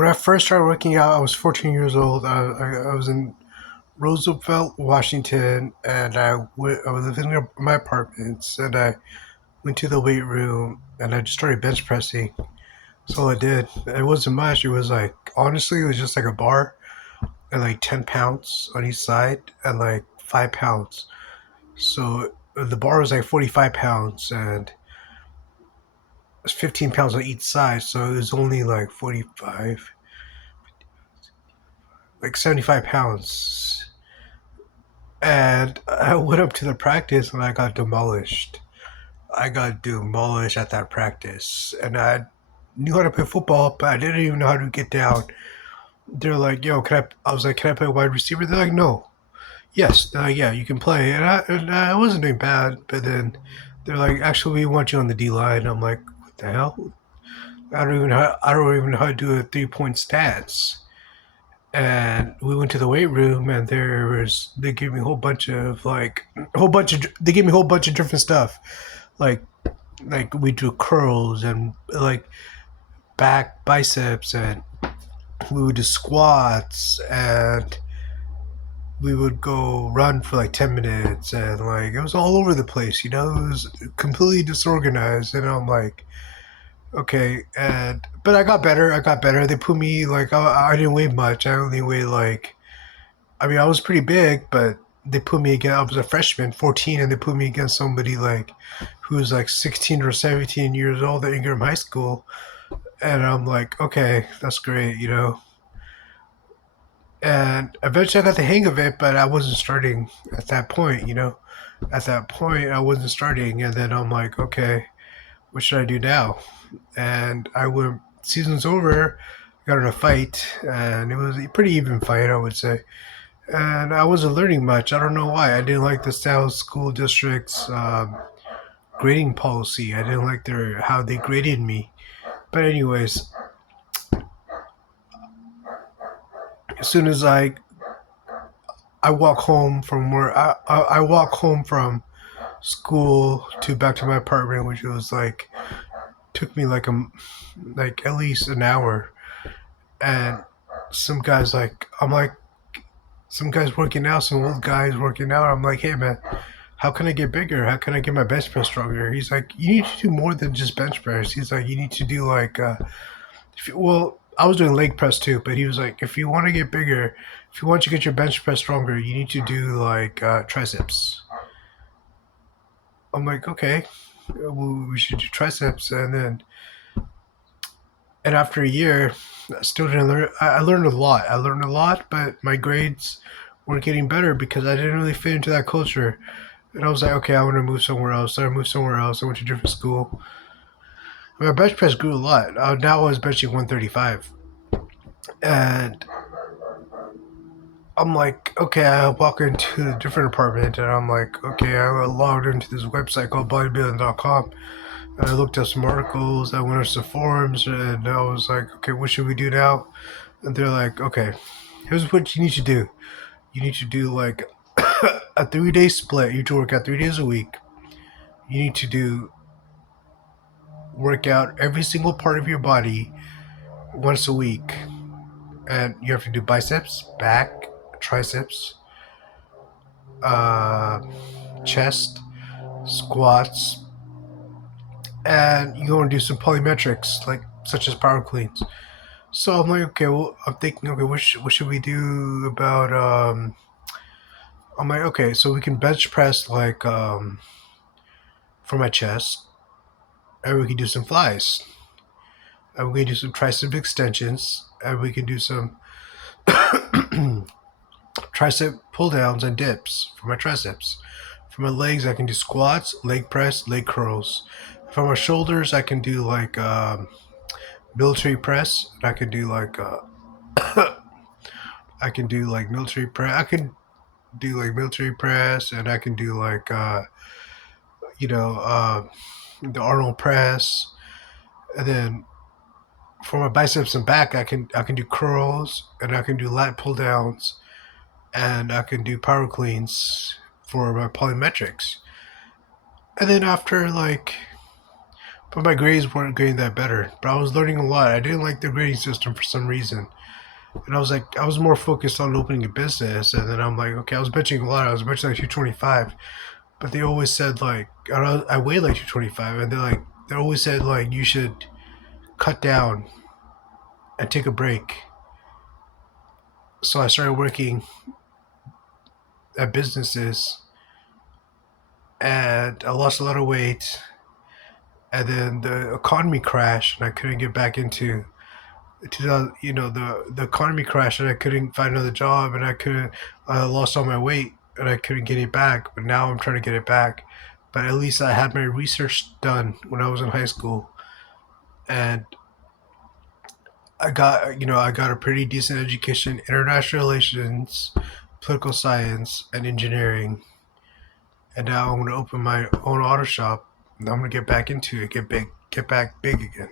When I first started working out, I was 14 years old. I was in Roosevelt, Washington, and I was living in my apartments, and I went to the weight room, and I just started bench pressing. That's all I did. It wasn't much. It was like, honestly, it was just like a bar and like 10 pounds on each side and like 5 pounds. So the bar was like 45 pounds and it was 15 pounds on each side. So it was only like 45, like 75 pounds. And I went up to the practice and I got demolished. I got demolished at that practice. And I knew how to play football, but I didn't even know how to get down. They're like, yo, can I was like, can I play wide receiver? They're like, no. Yes, yeah, you can play. And I wasn't doing bad, but then they're like, actually, we want you on the D line. I'm like, what the hell? I don't even know how to do a 3 point stance. And we went to the weight room, and they gave me a whole bunch of they gave me a whole bunch of different stuff, like we do curls and like back biceps, and we would do squats, and we would go run for like 10 minutes, and like it was all over the place, it was completely disorganized, and I'm like, okay, and but I got better. I got better. They put me like I didn't weigh much. I only weighed like I mean, I was pretty big, but they put me against. I was a freshman, 14, and they put me against somebody like who was like 16 or 17 years old at Ingram High School, and I'm like, okay, that's great. And eventually, I got the hang of it, but I wasn't starting at that point. At that point, I wasn't starting, and then I'm like, okay, what should I do now? And I went. Season's over. Got in a fight, and it was a pretty even fight, I would say, and I wasn't learning much. I don't know why. I didn't like the South School District's grading policy. I didn't like their how they graded me. But anyways, as soon as I walk home from where I walk home from school to back to my apartment, which was like took me like at least an hour, and some guys like I'm like some guys working out, some old guys working out. I'm like, hey man, how can I get bigger? How can I get my bench press stronger? He's like, you need to do more than just bench press. He's like, you need to do like, I was doing leg press too, but he was like, if you want to get bigger, if you want to get your bench press stronger, you need to do like triceps. I'm like, okay, well, we should do triceps, and after a year, I still didn't learn. I learned a lot. I learned a lot, but my grades weren't getting better because I didn't really fit into that culture. And I was like, okay, I want to move somewhere else. So I moved somewhere else. I went to a different school. My bench press grew a lot. Now I was benching 135. And I'm like, okay, I walk into a different apartment and I'm like, okay, I logged into this website called bodybuilding.com. And I looked up some articles. I went on some forums and I was like, okay, what should we do now? And they're like, okay, here's what you need to do. You need to do like a 3 day split. You need to work out 3 days a week. You need to do work out every single part of your body once a week. And you have to do biceps, back, triceps, uh, chest, squats, and you want to do some polymetrics, like such as power cleans. So I'm like, okay, well, I'm thinking, okay, what should we do about, I'm like, okay, so we can bench press like, for my chest, and we can do some flies, and we can do some tricep extensions, and we can do some tricep pull downs and dips for my triceps. For my legs, I can do squats, leg press, leg curls. For my shoulders, I can do like military press. And I can do like I can do like military press. I can do like military press, and I can do like you know uh, the Arnold press. And then for my biceps and back, I can do curls, and I can do lat pull downs, and I can do power cleans for my polymetrics. And then after like but my grades weren't getting that better. But I was learning a lot. I didn't like the grading system for some reason. And I was like, I was more focused on opening a business. And then I'm like, okay, I was benching a lot. I was benching like 225. But they always said, like, I weighed like 225. And they always said, like, you should cut down and take a break. So I started working at businesses and I lost a lot of weight. And then the economy crashed and I couldn't get back into 2000, the economy crashed and I couldn't find another job and I lost all my weight and I couldn't get it back. But now I'm trying to get it back. But at least I had my research done when I was in high school, and I got a pretty decent education, international relations, political science, and engineering. And now I'm gonna open my own auto shop. And I'm gonna get back into it, get back big again.